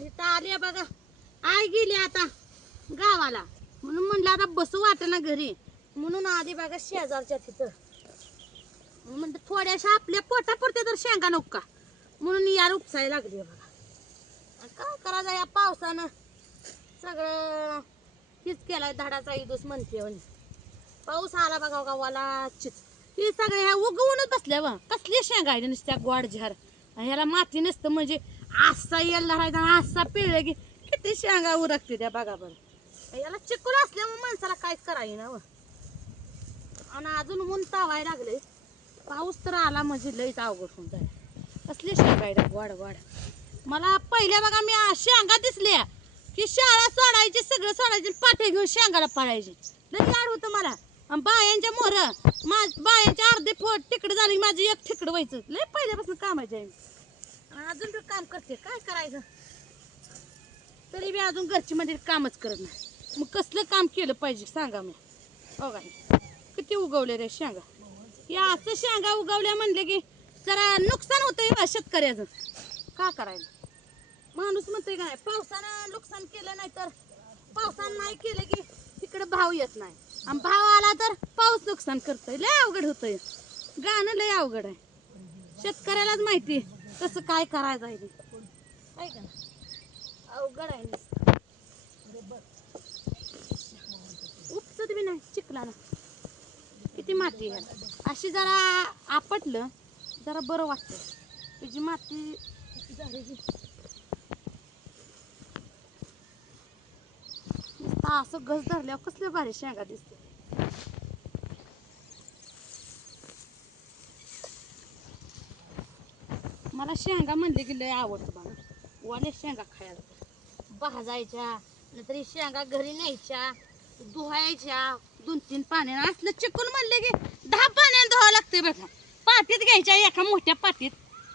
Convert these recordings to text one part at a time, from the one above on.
इथं आली बघा. आई गेली आता गावाला. म्हणून म्हणलं आता बसू वाटेना घरी. म्हणून आधी बघा शेजारच्या तिथं. म्हणते थोड्याशा आपल्या पोटापुरते तर शेंगा नको का? म्हणून यार उपसायला लागली बघा. काय करायचं या पावसानं सगळं हीच केलाय धाडाचा इदूस म्हणते म्हणे. पाऊस आला बघा गावाला चित ही सगळे ह्या उगवूनच बसल्या बा कसली शेंगा आहे नुसत्या गोडझार ह्याला माती नसतं म्हणजे आसा यायला धरायचा असा पिळलं की किती शेंगा उरकते त्या बघा बरं. याला चिकूल असल्यामुळे माणसाला काहीच करायला ना व. आणि अजून ऊन तावाय लागले पाऊस तर आला म्हणजे लईच अवघड होऊन जाईल. कसली शेंगायला आहे वाढ वाढ मला पहिल्या बघा मी शेंगा दिसल्या की शाळा सोडायची सगळं सोडायची पाठे घेऊन शेंगाला पाळायची. लई लाड होतं मला. आणि बायांच्या मोर माझ बायांच्या अर्धे फोट तिकडे झाली माझी एक तिकडं व्हायचं. लई पहिल्यापासून कामायचे आहे अजून बी काम करते. काय करायचं? तरी बी अजून घरची मध्ये कामच करत नाही. मग कसलं काम केलं पाहिजे सांगा मी हो का? किती उगवले रे शेंगा? या असं शेंगा उगवल्या म्हणले की जरा नुकसान होतंय बा शेतकऱ्याचं. का करायचं? माणूस म्हणतोय काय पावसानं नुकसान केलं नाही तर पावसानं नाही केलं की तिकडे भाव येत नाही. आणि भाव आला तर पाऊस नुकसान करतोय. लय अवघड होतंय. गाणं लय अवघड आहे. शेतकऱ्यालाच माहिती कसं काय करायचं आहे. आहे का? अवघड आहे. उपसत बी नाही चिखलानं किती माती आहे अशी जरा आपटलं जरा बरं वाटतं तुझी माती असं घस धरल्यावर कसल्या भारी शेंगा दिसते मला शेंगा म्हणले की लय आवडतं बाबा वाल्या शेंगा खायला. भाजायच्या नंतर ही शेंगा घरी न्यायच्या धुवायच्या दोन तीन पाण्यानं असलं चिकून म्हणले की दहा पाण्यानं धुवावं लागते बघा पातीत घ्यायच्या एका मोठ्या पातीत.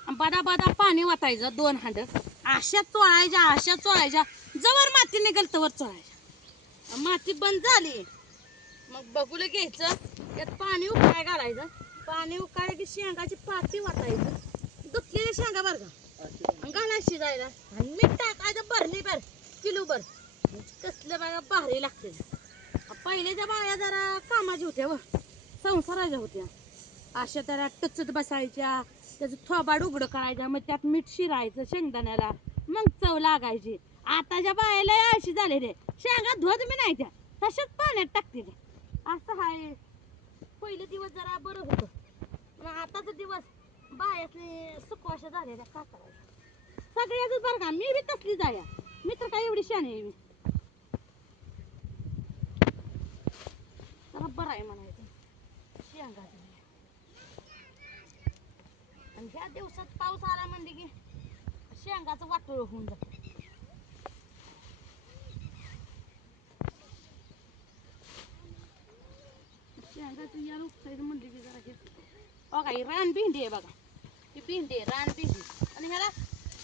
बदा बदा पाणी वाटायचं दोन हांड. अशा चोळायच्या अशा चोळायच्या. जवळ माती निघेल तवर चोळायच्या. माती बंद झाली. मग बघूला घ्यायचं. त्यात पाणी उकळाय घालायचं. पाणी उकळलं की शेंगाची पाती वाटायचं दुखलेल्या शेंगा बरं का? आणि शिजायला. जायला आणि मीठ टाकायचं भरली बर किलो भर. कसलं बघा भारी लागते पहिल्याच्या बाया जरा कामाच्या होत्या व. संसाराच्या होत्या. अशा त्याला टचत बसायच्या त्याचं थोबाड उघडं करायचं मग त्यात मीठ शिरायचं शेंगदाण्याला. मग चव लागायची. आताच्या बायाला अशी झाले रे. शेंगा धुवत मी नाही त्या. तशाच पाण्यात टाकते असं आहे पहिले दिवस जरा बरं होतं. मग आताचा दिवस बायातली सुकवाशा झालेल्या का करायचं सगळ्याच बरं का मी बी तसली जाया. मी तर काय एवढी शाणी आहे मी. जरा बरं आहे म्हणायचं. शेंगा आणि ह्या दिवसात पाऊस आला म्हणजे की शेंगाचं वाटोळ होऊन जातं. शेंगाचं या उपसायचं म्हणलं की जरा हे. बघा ही रान भेंडी आहे बघा. भेंडी आहे रान भेंडी. आणि ह्याला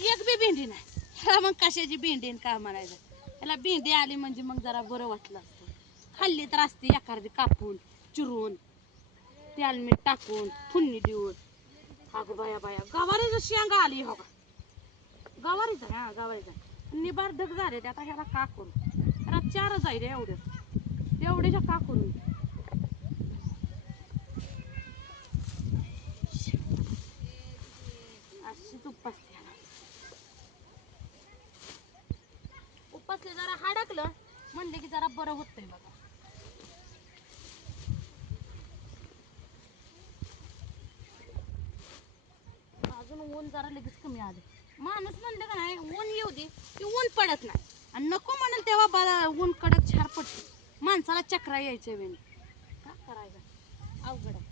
एक बी भेंडी नाही. ह्याला मग कशाची भेंडी आणि काय म्हणायचं? ह्याला भेंडी आली म्हणजे मग जरा बरं वाटलं असतं. खाल्ली तर असते एखादी कापून चिरून तेल मीठ टाकून फुन्नी देऊन. अगं बाया बाया गवारीचं शेंगा आली हो का गवारीचं हा गवारीचं. निबार ढग झाले ते आता ह्याला का करू? ह्याला चारच आहे रे एवढे. एवढ्याच्या का करू अशीच उपासते ह्याला. उपासले जरा हाडकलं म्हणले की जरा बरं होतंय बघा. अजून ऊन जरा लगेच कमी आले माणूस म्हणलं का नाही ऊन येऊ दे की ऊन पडत नाही. आणि नको म्हणाल तेव्हा बाला ऊन कडक छार पडते. माणसाला चक्रा यायच्या वेळी. का करायचं? अवघड आहे.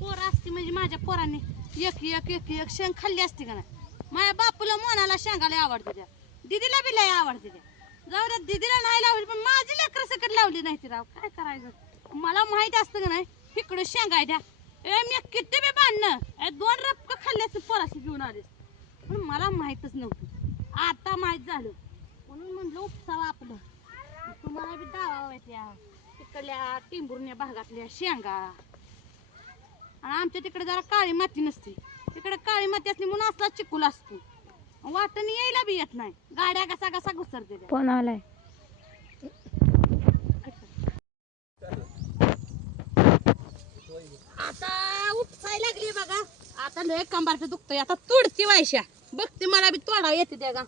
पोरं असती म्हणजे माझ्या पोरांनी एक एक एक एक शेंग खाल्ली असती का नाही? माझ्या बापूला मोनाला शेंगाला आवडते त्या. दिदीला बी लय आवडते ते जाऊ द्या दिदीला नाही लावली पण माझी लेकर सकट लावली नाही ती राव. काय करायचं? मला माहीत असतं का नाही? इकडं शेंगा द्या ए मी किती बी बांधणं. ए दोन रपक खाल्ल्याचं पोराशी घेऊन आलीस. पण मला माहीतच नव्हतं. आता माहीत झालं. म्हणून म्हणलं उपसावा आपलं. तुम्हाला बी दावा त्या तिकडल्या टिंबुर्ण्या भागातल्या शेंगा. आणि आमच्या तिकडे जरा काळी माती नसते. तिकडे काळी माती असली म्हणून असला चिकूल असतो. वाटण यायला बी येत नाही. गाड्या कसा कसा घुसरते त्या. फोन आलाय. आता उपसाय लागली बघा. आता लय कंबारचं दुखतंय. आता तोडती वायशा बघते मला बी तोडा येते त्या का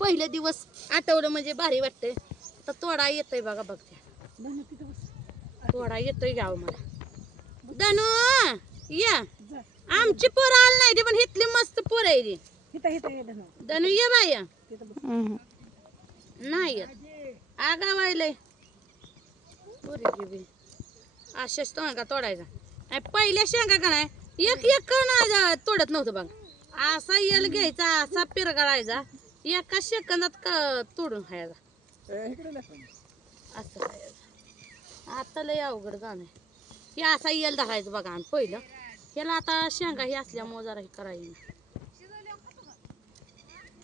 पहिले दिवस आठवलं म्हणजे भारी वाटतंय. तर तोडा येतोय बघा बघते. तोडा येतोय गाव मला. धनु या. आमची पोरं आली नाही ती पण इथली मस्त पोरं आहे ती. धनु ये बाय नाही. येत. आगावायलंय पोरी की बी अशाच तोंडा तोडायचा. आणि पहिल्या शेंगा का नाही? एक एक कण तोडत नव्हतं बघ. असा यल घ्यायचा असा पिरगाळायचा. एका सेकंदात का तोडून खायचा. असं खायचं. आता लय अवघड गाणं आहे हे असा यल धरायचं बघा आणि पहिलं. ह्याला आता शेंगा ही असल्यामुळे जरा हे करायची.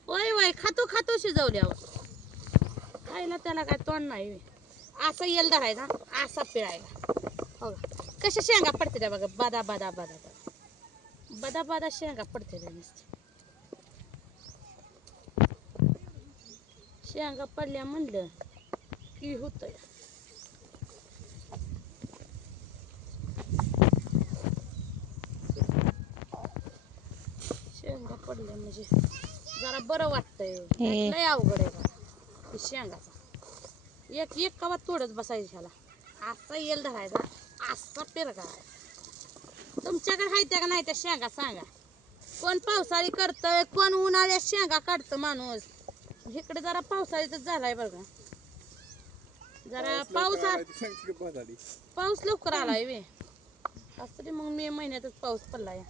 होय वय खातो खातो शिजवल्यावर. खायला त्याला काय तोंड नाही. बे. असा येल धरायचा असा पिळायला. हो का? कशा शेंगा पडते त्या बघा बदा बदा बदा बदा. बदा बदा शेंगा पडते त्या नुसते शेंगा पडल्या म्हणलं की होतं शेंगा पडल्या म्हणजे जरा बरं वाटतंय. हे. लय अवघड आहे बघा. हे शेंगाचा. एक एक कवा तोडत बसायचं ह्याला. असा येल धरायचा असा पेरगा. तुमच्याकडे हाय त्या का नाही त्या शेंगा सांगा. कोण पावसाळी करतंय कोण उन्हाळ्यात शेंगा काढतं माणूस. इकडे जरा पावसाळीच झालाय बघा. जरा पाऊस आ- पाऊस लवकर आलाय वे असं तरी मग मे महिन्यातच पाऊस पडलाय.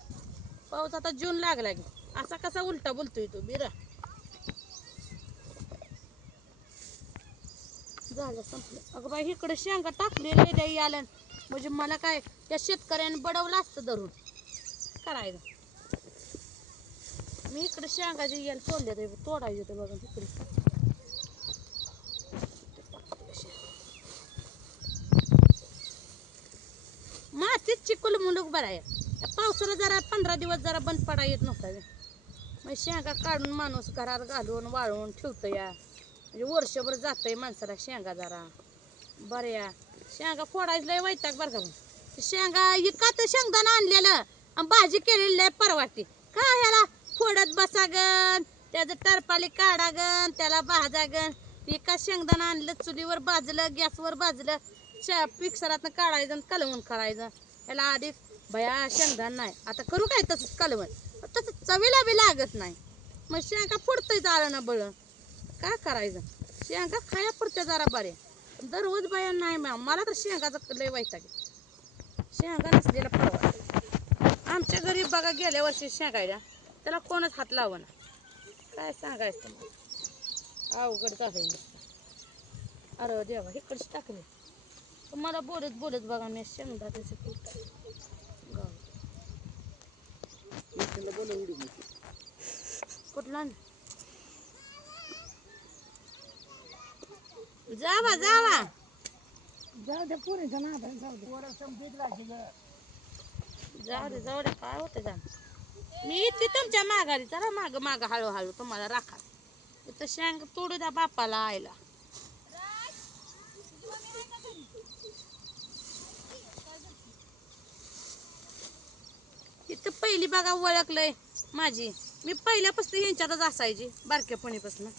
पाऊस आता जून लागला की. असा कसा उलटा बोलतोय तो बिरा. झालं संपलं. अगं बाई इकडे शेंगा टाकलेले द्याई आलं म्हणजे मला काय त्या शेतकऱ्याने बडवलं असतं धरून. करायला. मी इकडे शेंगा जे यायला तोडले ते तोडायचे होते बघा तिकडे. मातीत चिकुल मुलूक बरा आहे. पावसाला जरा पंधरा दिवस जरा बंद पडा येत नव्हता मग शेंगा काढून माणूस घरात घालून वाळवून ठेवतो या म्हणजे वर्षभर जातंय माणसाला शेंगा जरा. बऱ्या शेंगा फोडायचं लय वैताग बरं का शेंगा इकात शेंगदाणा आणलेलं आणि भाजी केलेली लय परवाटी का ह्याला? फोडत बसा गन त्याचं टरपाली काढा गन त्याला भाजा गन एका शेंगदाणा आणलं चुलीवर भाजलं गॅसवर भाजलं. शा पिक्सरातनं काढायचं आणि कलवून करायचं. याला आधीच बया शेंगदाण नाही. आता करू काय तसंच कलवण? तसं चवीला बी लागत नाही. मग शेंगा फुडतंय जाळं ना बळ. काय करायचं? शेंगा खाया पुरत्या जरा बरे दररोज बाया नाही मॅम मला तर शेंगाचं लय वैताग आहे. शेंगा नसलेला परवा. आमच्या घरी बघा गेल्या वर्षी शेंगायला त्याला कोणच हात लावना. काय सांगायचं अवघड झालं अरे देवा इकडच टाकले. मला बोलत बोलत बघा मी कुठला न? जावा जावा. जाऊ दे जाऊ दे. काय होतं जा मी येते तुमच्या माघारी जरा माग माग हळूहळू तुम्हाला राखा. इथं शेंग तोडू द्या बापाला आईला. इथं पहिली बघा ओळखलंय माझी. मी पहिल्यापासून ह्यांच्यातच असायची बारक्यापणीपासून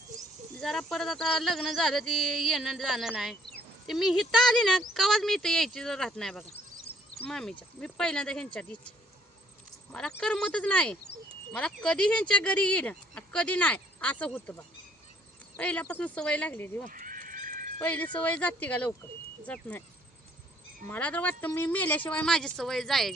जरा परत आता लग्न झालं ती येणं जाणं नाही. ते मी इथं आली ना कवाच मी इथं यायची जर राहत नाही बघा. मामीच्या मी पहिल्यांदा ह्यांच्यात इच्छा मला करमतच नाही. मला कधी ह्यांच्या घरी येईल कधी नाही असं होतं बा पहिल्यापासून सवय लागलेली वा पहिली सवय जाते का लवकर? जात नाही. मला तर वाटतं मी मेल्याशिवाय माझी सवय जायची